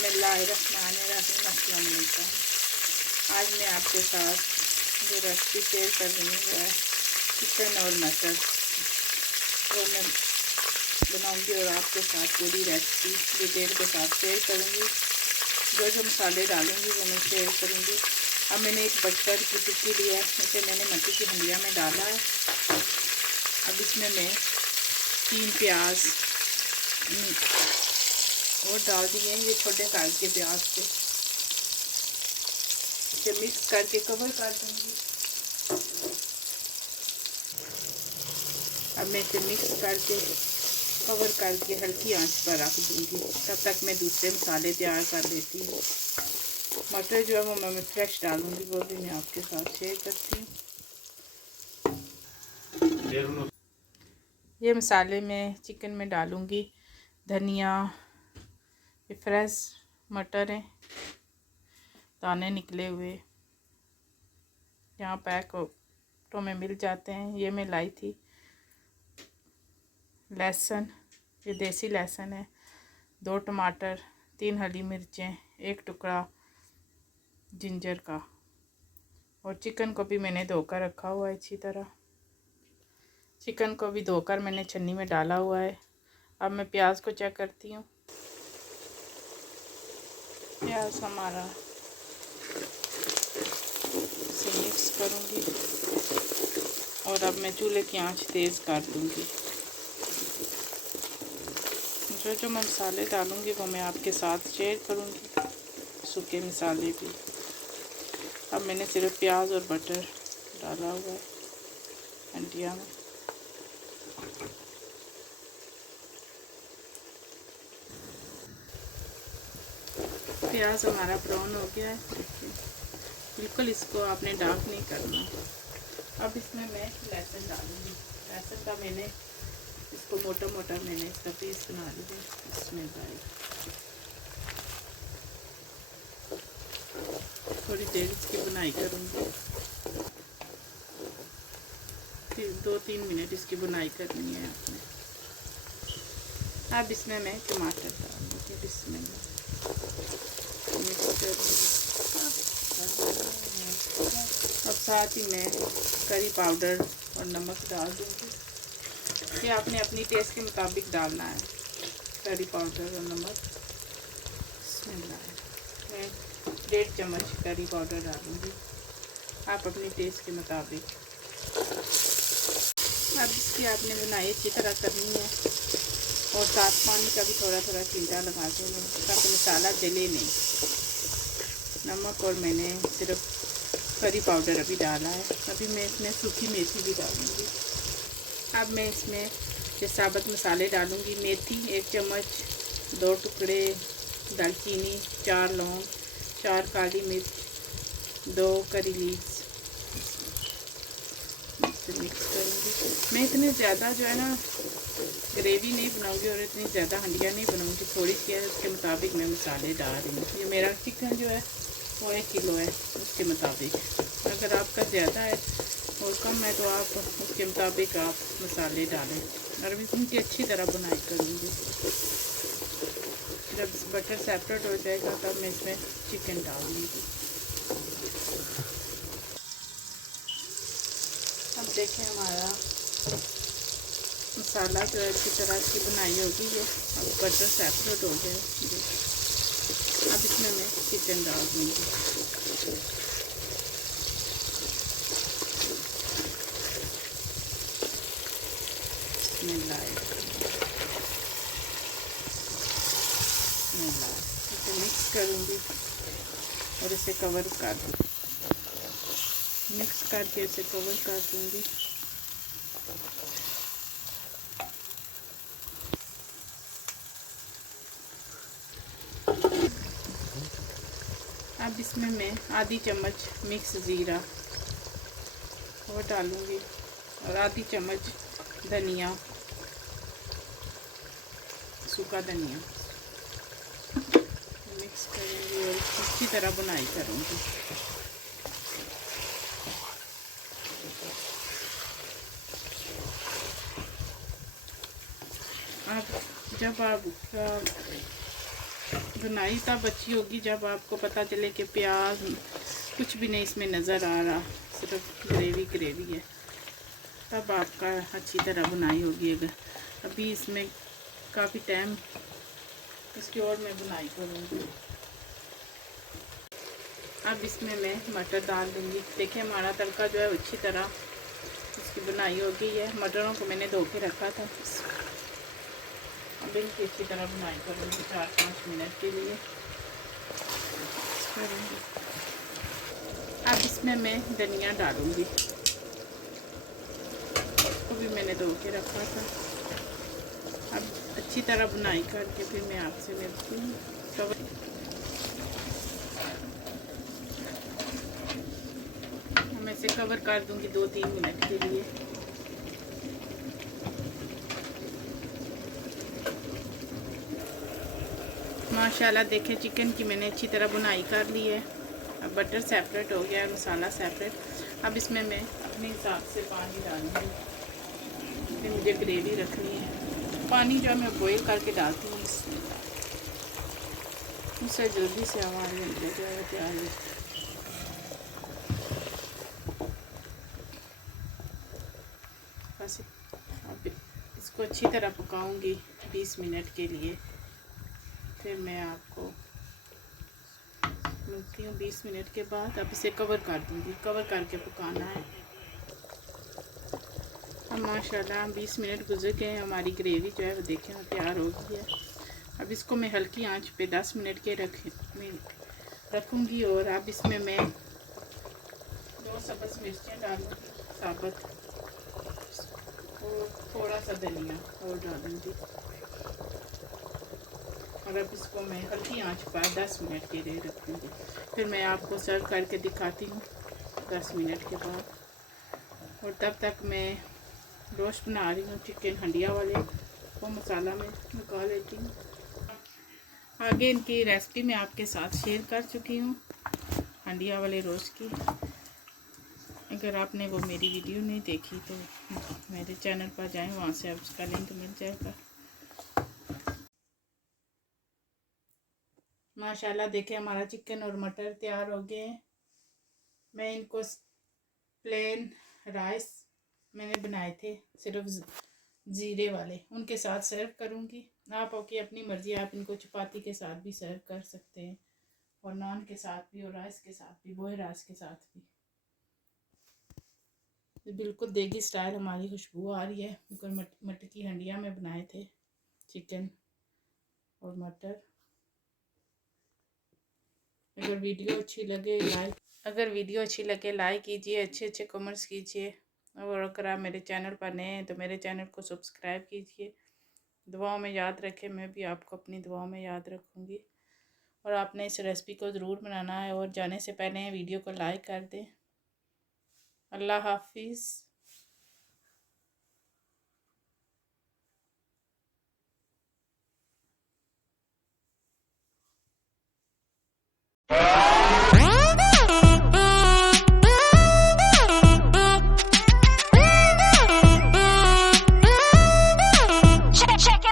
बिस्मिल्लाहिर्रहमानिर्रहीम। अस्सलाम वालेकुम। आज मैं आपके साथ जो रेसिपी शेयर कर रही हूँ वो है चिकन और मटर। वो मैं बनाऊंगी और आपके साथ पूरी रेसिपी डिटेल के साथ शेयर करूंगी। जो जो मसाले डालूंगी वो मैं शेयर करूंगी। अब मैंने एक बटर की टिक्की ली है, इसे मैंने मट्टी की हंडिया में डाला है। अब इसमें मैं 3 प्याज और डाल दिए, ये छोटे साइज के प्याज थे। इसे मिक्स करके कवर कर दूंगी। अब मैं इसे मिक्स करके कवर करके हल्की आंच पर रख दूंगी। तब तक मैं दूसरे मसाले तैयार कर लेती हूँ। मटर जो है वो मैं फ्रेश डालूंगी, वो भी मैं आपके साथ शेयर करती हूँ। ये मसाले मैं चिकन में डालूंगी। धनिया, ये फ्रेश मटर हैं, दाने निकले हुए, यहाँ पैकेटों में मिल जाते हैं। ये मैं लाई थी। लहसुन, ये देसी लहसुन है। 2 टमाटर, 3 हरी मिर्चें, 1 टुकड़ा जिंजर का। और चिकन को भी मैंने धोकर रखा हुआ है अच्छी तरह। चिकन को भी धोकर मैंने छन्नी में डाला हुआ है। अब मैं प्याज को चेक करती हूँ। प्याज हमारा इसे मिक्स करूँगी और अब मैं चूल्हे की आंच तेज़ कर दूँगी। जो जो मैं मसाले डालूँगी वो मैं आपके साथ शेयर करूँगी, सूखे मसाले भी। अब मैंने सिर्फ प्याज और बटर डाला हुआ है हंडिया में। प्याज हमारा ब्राउन हो गया है, देखिए बिल्कुल। इसको आपने डार्क नहीं करना। अब इसमें मैं लहसुन डालूँगी। लहसुन का मैंने इसको मोटा मोटा मैंने इसका पीस बना लिया। इसमें थोड़ी देर इसकी बुनाई करूँगी। 2-3 मिनट इसकी बुनाई करनी है आपने। अब इसमें मैं टमाटर डालूँगी। बिस्मिल्लाह, मिक्स करूँगी। अब साथ ही मैं करी पाउडर और नमक डाल दूँगी। ये आपने अपनी टेस्ट के मुताबिक डालना है, करी पाउडर और नमक। मैं 1.5 चम्मच करी पाउडर डालूँगी, आप अपनी टेस्ट के मुताबिक। अब इसकी आपने बुनाई अच्छी तरह करनी है और साथ पानी का भी थोड़ा थोड़ा छींटा लगा देंगे ताकि मसाला जले नहीं। नमक और मैंने सिर्फ करी पाउडर अभी डाला है। अभी मैं इसमें सूखी मेथी भी डालूँगी। अब मैं इसमें ये साबुत मसाले डालूँगी। मेथी 1 चम्मच, 2 टुकड़े दालचीनी, 4 लौंग, 4 काली मिर्च, 2 करी लीव्स। मिक्स करूँगी। मैं इतने ज़्यादा जो है ना ग्रेवी नहीं बनाऊँगी और इतनी ज़्यादा हंडिया नहीं बनाऊँगी। थोड़ी सी है, उसके मुताबिक मैं मसाले डाल रही हूँ। ये मेरा चिकन जो है वो 1 किलो है, उसके मुताबिक। अगर आपका ज़्यादा है और कम है तो आप उसके मुताबिक आप मसाले डालें। और इनकी अच्छी तरह बुनाई करूँगी। जब बटर सेपरेट हो जाएगा तब मैं इसमें चिकन डाल दूँगी। अब देखें हमारा मसाला जो है अच्छी तरह की बुनाई होगी है। अब बटर सेपरेट हो गया। अब इसमें मैं चिकन डाल दूँगी। इसे मिक्स करूँगी और इसे कवर कर दूँगी। मिक्स करके इसे कवर कर दूँगी। अब इसमें मैं आधी चम्मच मिक्स ज़ीरा वो डालूँगी और आधी चम्मच धनिया, सूखा धनिया मिक्स करूँगी और अच्छी तरह बुनाई करूँगी। अब जब आपका बुनाई तब अच्छी होगी जब आपको पता चले कि प्याज कुछ भी नहीं इसमें नज़र आ रहा, सिर्फ ग्रेवी ग्रेवी है, तब आपका अच्छी तरह बुनाई होगी। अगर अभी इसमें काफ़ी टाइम इसकी और मैं बुनाई करूँगी। अब इसमें मैं मटर डाल दूँगी। देखिए हमारा तड़का जो है अच्छी तरह इसकी बुनाई हो गई है। मटरों को मैंने धो के रखा था। अब इनकी अच्छी तरह बुनाई करूँगी 4-5 मिनट के लिए। अब इसमें मैं धनिया डालूँगी, वो भी मैंने धो के रखा था। अब अच्छी तरह बुनाई करके फिर मैं आपसे मिलती हूँ। मैं इसे कवर कर दूँगी 2-3 मिनट के लिए। माशाल्लाह देखें चिकन की मैंने अच्छी तरह बुनाई कर ली है। अब बटर सेपरेट हो गया है, मसाला सेपरेट। अब इसमें मैं अपने हिसाब से पानी डालूँगी। फिर मुझे ग्रेवी रखनी है। पानी जो मैं बॉईल करके डालती हूँ उससे जल्दी से हमारे अंडे जो है तैयार हो। बस अब इसको अच्छी तरह पकाऊंगी 20 मिनट के लिए। फिर मैं आपको मिलती हूँ 20 मिनट के बाद। अब इसे कवर कर दूँगी, कवर करके पकाना है। अब माशाल्लाह 20 मिनट गुजर गए हैं, हमारी ग्रेवी जो है वो देखें तैयार हो गई है। अब इसको मैं हल्की आंच पे 10 मिनट के रखूँगी। और अब इसमें मैं 2 सब्ज़ मिर्चें डालूँगी साबुत, और थोड़ा सा धनिया और डालूँगी। और अब इसको मैं हल्की आंच पर 10 मिनट के लिए रखूँगी। फिर मैं आपको सर्व करके दिखाती हूँ 10 मिनट के बाद। और तब तक मैं रोस्ट बना रही हूँ चिकन हंडिया वाले, वो मसाला में निकाल लेती हूँ। आगे इनकी रेसिपी मैं आपके साथ शेयर कर चुकी हूँ हंडिया वाले रोस्ट की। अगर आपने वो मेरी वीडियो नहीं देखी तो मेरे चैनल पर जाएं, वहाँ से आप उसका लिंक मिल जाएगा। माशाल्लाह देखें हमारा चिकन और मटर तैयार हो गए हैं। मैं इनको प्लेन राइस मैंने बनाए थे सिर्फ ज़ीरे वाले, उनके साथ सर्व करूँगी। आप ओके अपनी मर्ज़ी, आप इनको चपाती के साथ भी सर्व कर सकते हैं, और नान के साथ भी, और राइस के साथ भी, बोहे राइस के साथ भी। बिल्कुल देगी स्टाइल हमारी खुशबू आ रही है। बिल्कुल मटर की हंडिया में बनाए थे चिकन और मटर। अगर वीडियो अच्छी लगे लाइक कीजिए, अच्छे कमेंट्स कीजिए। और अगर आप मेरे चैनल पर नए हैं तो मेरे चैनल को सब्सक्राइब कीजिए। दुआओं में याद रखें, मैं भी आपको अपनी दुआओं में याद रखूँगी। और आपने इस रेसिपी को ज़रूर बनाना है, और जाने से पहले वीडियो को लाइक कर दें। अल्लाह हाफिज़।